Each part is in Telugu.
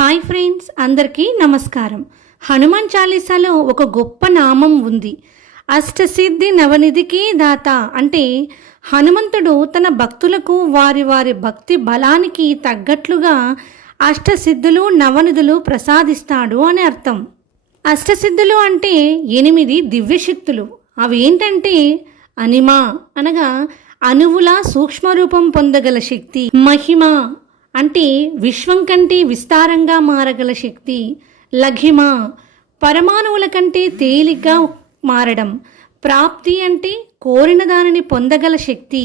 హాయ్ ఫ్రెండ్స్ అందరికీ నమస్కారం. హనుమాన్ చాలీసాలో ఒక గొప్ప నామం ఉంది. అష్టసిద్ధి నవనిధికి దాత అంటే హనుమంతుడు తన భక్తులకు వారి వారి భక్తి బలానికి తగ్గట్లుగా అష్టసిద్ధులు నవనిధులు ప్రసాదిస్తాడు అని అర్థం. అష్టసిద్ధులు అంటే ఎనిమిది దివ్యశక్తులు. అవేంటంటే ఏంటంటే అనిమ అనగా అణువుల సూక్ష్మరూపం పొందగల శక్తి మహిమ అంటే విశ్వం కంటే విస్తారంగా మారగల శక్తి లఘిమ పరమాణువుల కంటే తేలిగ్గా మారడం ప్రాప్తి అంటే కోరిన దానిని పొందగల శక్తి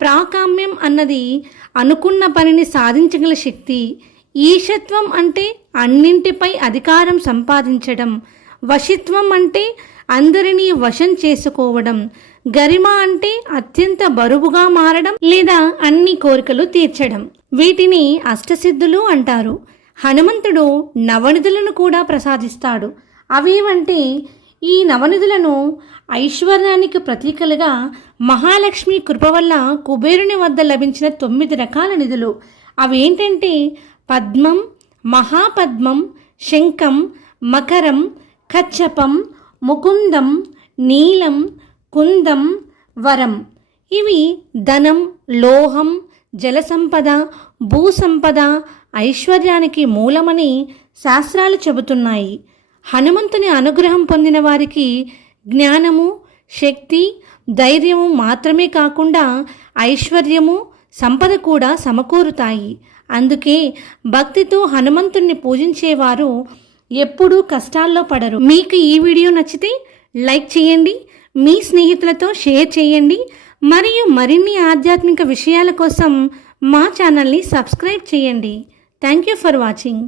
ప్రాకామ్యం అన్నది అనుకున్న పనిని సాధించగల శక్తి ఈశత్వం అంటే అన్నింటిపై అధికారం సంపాదించడం వశిత్వం అంటే అందరినీ వశం చేసుకోవడం గరిమ అంటే అత్యంత బరువుగా మారడం లేదా అన్ని కోరికలు తీర్చడం. వీటిని అష్టసిద్ధులు అంటారు. హనుమంతుడు నవనిధులను కూడా ప్రసాదిస్తాడు. అవేవంటే ఈ నవనిధులను ఐశ్వర్యానికి ప్రతీకలుగా మహాలక్ష్మి కృప వల్ల కుబేరుని వద్ద లభించిన తొమ్మిది రకాల నిధులు. అవేంటంటే పద్మం మహాపద్మం శంఖం మకరం కచ్చపం ముకుందం నీలం కుందం వరం. ఇవి ధనం లోహం జలసంపద భూసంపద ఐశ్వర్యానికి మూలమని శాస్త్రాలు చెబుతున్నాయి. హనుమంతుని అనుగ్రహం పొందిన వారికి జ్ఞానము శక్తి ధైర్యము మాత్రమే కాకుండా ఐశ్వర్యము సంపద కూడా సమకూరుతాయి. అందుకే భక్తితో హనుమంతుణ్ణి పూజించేవారు ఎప్పుడూ కష్టాల్లో పడరు. మీకు ఈ వీడియో నచ్చితే లైక్ చేయండి మీ స్నేహితులతో షేర్ చేయండి మరియు మరిన్ని ఆధ్యాత్మిక విషయాల కోసం మా ఛానల్ని సబ్స్క్రైబ్ చేయండి. Thank you for watching.